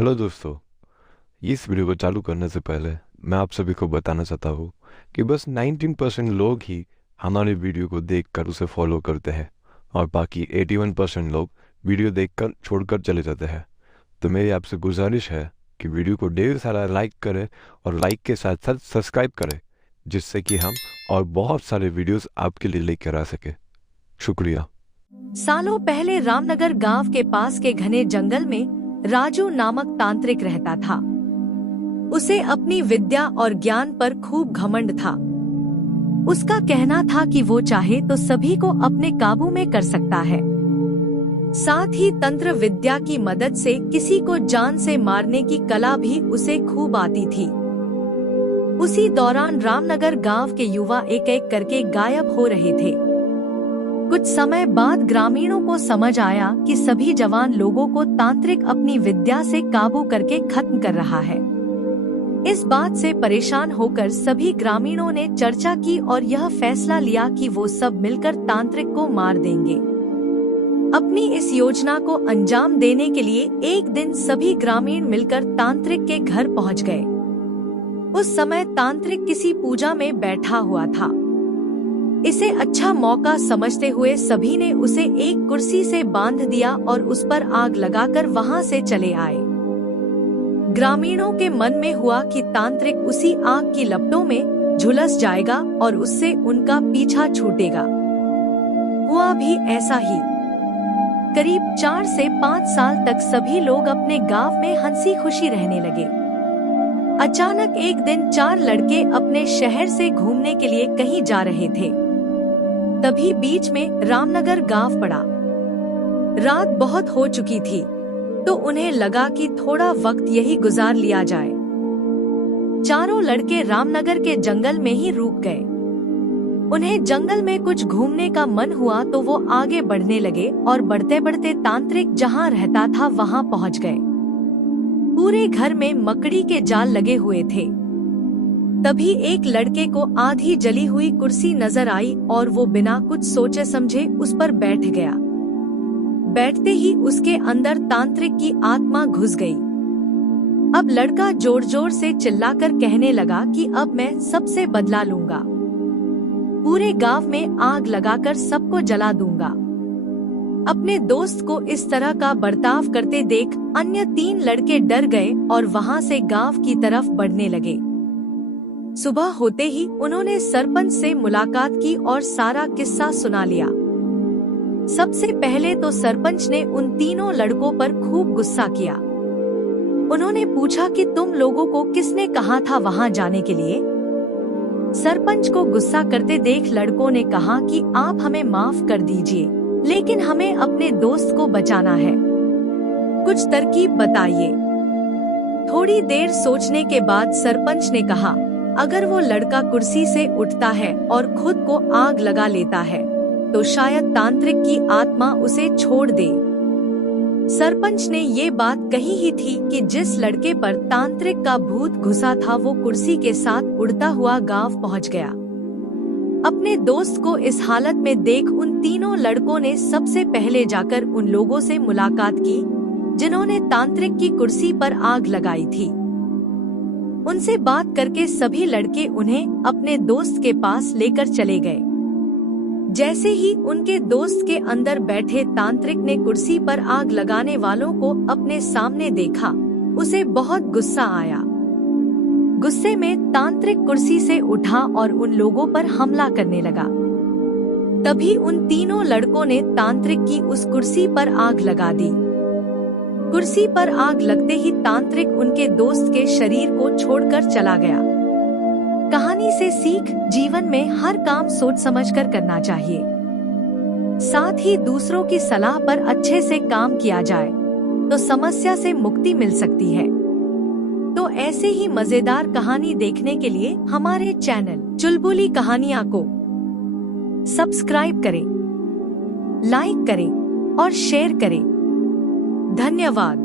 Hello दोस्तों। इस video को चालू करने से पहले मैं आप सभी को बताना चाहता हूँ कि बस 19% लोग ही हमारे वीडियो को देखकर उसे फॉलो करते हैं और बाकी 81% लोग वीडियो देखकर छोड़कर चले जाते हैं। तो मेरी आपसे गुजारिश है कि वीडियो को ढेर सारा लाइक करें और लाइक के साथ साथ सब्सक्राइब करें, जिससे कि हम और बहुत सारे वीडियोस आपके लिए लेकर आ सके। शुक्रिया। सालों पहले रामनगर गांव के पास के घने जंगल में राजू नामक तांत्रिक रहता था। उसे अपनी विद्या और ज्ञान पर खूब घमंड था। उसका कहना था कि वो चाहे तो सभी को अपने काबू में कर सकता है। साथ ही तंत्र विद्या की मदद से किसी को जान से मारने की कला भी उसे खूब आती थी। उसी दौरान रामनगर गांव के युवा एक एक करके गायब हो रहे थे। कुछ समय बाद ग्रामीणों को समझ आया कि सभी जवान लोगों को तांत्रिक अपनी विद्या से काबू करके खत्म कर रहा है। इस बात से परेशान होकर सभी ग्रामीणों ने चर्चा की और यह फैसला लिया कि वो सब मिलकर तांत्रिक को मार देंगे। अपनी इस योजना को अंजाम देने के लिए एक दिन सभी ग्रामीण मिलकर तांत्रिक के घर पहुंच गए। उस समय तांत्रिक किसी पूजा में बैठा हुआ था। इसे अच्छा मौका समझते हुए सभी ने उसे एक कुर्सी से बांध दिया और उस पर आग लगाकर वहां से चले आए। ग्रामीणों के मन में हुआ कि तांत्रिक उसी आग की लपटों में झुलस जाएगा और उससे उनका पीछा छूटेगा। हुआ भी ऐसा ही। करीब 4 से 5 साल तक सभी लोग अपने गांव में हंसी खुशी रहने लगे। अचानक एक दिन 4 लड़के अपने शहर से घूमने के लिए कहीं जा रहे थे। तभी बीच में रामनगर गांव पड़ा। रात बहुत हो चुकी थी, तो उन्हें लगा कि थोड़ा वक्त यही गुजार लिया जाए। चारों लड़के रामनगर के जंगल में ही रुक गए। उन्हें जंगल में कुछ घूमने का मन हुआ तो वो आगे बढ़ने लगे और बढ़ते बढ़ते तांत्रिक जहां रहता था वहां पहुंच गए। पूरे घर में मकड़ी के जाल लगे हुए थे। तभी एक लड़के को आधी जली हुई कुर्सी नजर आई और वो बिना कुछ सोचे समझे उस पर बैठ गया। बैठते ही उसके अंदर तांत्रिक की आत्मा घुस गई। अब लड़का जोर जोर से चिल्लाकर कहने लगा कि अब मैं सबसे बदला लूंगा। पूरे गांव में आग लगाकर सबको जला दूंगा। अपने दोस्त को इस तरह का बर्ताव करते देख अन्य 3 लड़के डर गए और वहां से गांव की तरफ बढ़ने लगे। सुबह होते ही उन्होंने सरपंच से मुलाकात की और सारा किस्सा सुना लिया। सबसे पहले तो सरपंच ने उन तीनों लड़कों पर खूब गुस्सा किया। उन्होंने पूछा कि तुम लोगों को किसने कहा था वहां जाने के लिए। सरपंच को गुस्सा करते देख लड़कों ने कहा कि आप हमें माफ कर दीजिए, लेकिन हमें अपने दोस्त को बचाना है। कुछ तरकीब बताइए। थोड़ी देर सोचने के बाद सरपंच ने कहा, अगर वो लड़का कुर्सी से उठता है और खुद को आग लगा लेता है तो शायद तांत्रिक की आत्मा उसे छोड़ दे। सरपंच ने ये बात कही ही थी कि जिस लड़के पर तांत्रिक का भूत घुसा था वो कुर्सी के साथ उड़ता हुआ गांव पहुंच गया। अपने दोस्त को इस हालत में देख उन तीनों लड़कों ने सबसे पहले जाकर उन लोगों से मुलाकात की जिन्होंने तांत्रिक की कुर्सी पर आग लगाई थी। उनसे बात करके सभी लड़के उन्हें अपने दोस्त के पास लेकर चले गए। जैसे ही उनके दोस्त के अंदर बैठे तांत्रिक ने कुर्सी पर आग लगाने वालों को अपने सामने देखा, उसे बहुत गुस्सा आया। गुस्से में तांत्रिक कुर्सी से उठा और उन लोगों पर हमला करने लगा। तभी उन तीनों लड़कों ने तांत्रिक की उस कुर्सी पर आग लगा दी। कुर्सी पर आग लगते ही तांत्रिक उनके दोस्त के शरीर को छोड़कर चला गया। कहानी से सीख, जीवन में हर काम सोच समझकर करना चाहिए। साथ ही दूसरों की सलाह पर अच्छे से काम किया जाए तो समस्या से मुक्ति मिल सकती है। तो ऐसे ही मजेदार कहानी देखने के लिए हमारे चैनल चुलबुली कहानियाँ को सब्सक्राइब करें, लाइक करें और शेयर करें। धन्यवाद।